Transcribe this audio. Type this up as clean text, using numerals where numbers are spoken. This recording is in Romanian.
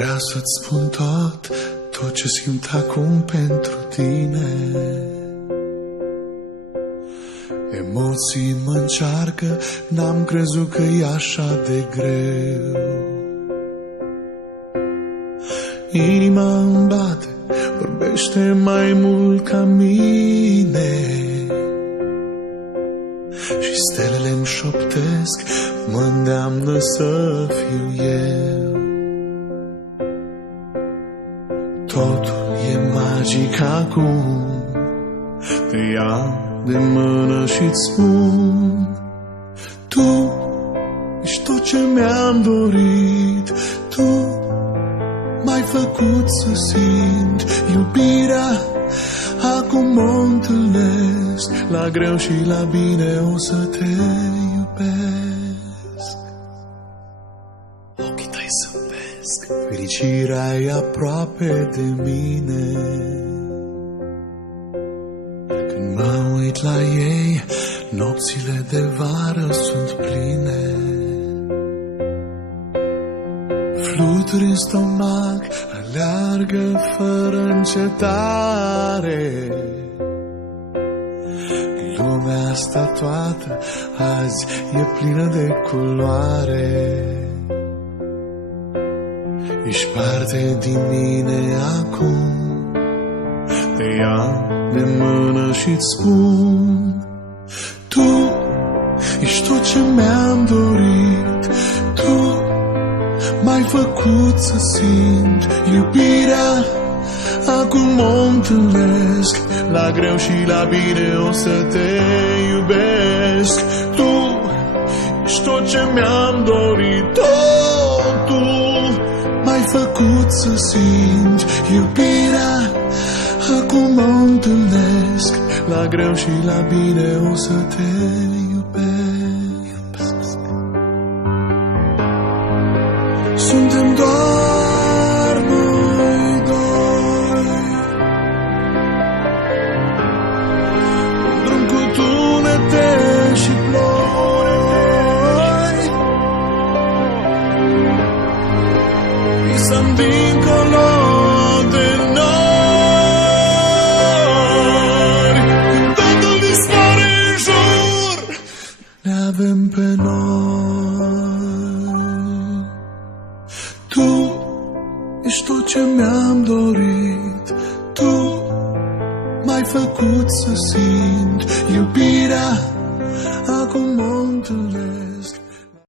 vrea să-ți spun tot ce simt acum pentru tine. Emoții mă încearcă, n-am crezut că e așa de greu. Inima îmi bate, vorbește mai mult ca mine și stelele îmi șoptesc, mă îndeamnă să fiu eu. Totul e magic acum, te iau de mână și-ți spun: tu ești tot ce mi-am dorit, tu m-ai făcut să simt iubirea. Acum o întâlnesc, la greu și la bine o să te iubesc. Ochii tăi zâmbesc, fericirea e aproape de mine. Când mă uit la ei, nopțile de vară sunt pline. Fluturi în stomac, aleargă fără încetare. Lumea asta toată azi e plină de culoare. Ești parte din mine acum, te iau de mână și-ți spun: tu ești tot ce mi-am dorit, tu m-ai făcut să simt iubirea. Acum o întâlnesc, la greu și la bine o să te iubesc. Tu ești tot ce mi-am dorit, tu m-ai făcut să simt iubirea. Acum o întâlnesc, la greu și la bine o să te iubesc. Suntem doar noi doi, un drum cu tunete și ploi. Visăm dincolo de nori, când totul dispare în jur, ne avem pe noi. Tu ești tot ce mi-am dorit, tu m-ai făcut să simt iubirea. Acum o întâlnesc,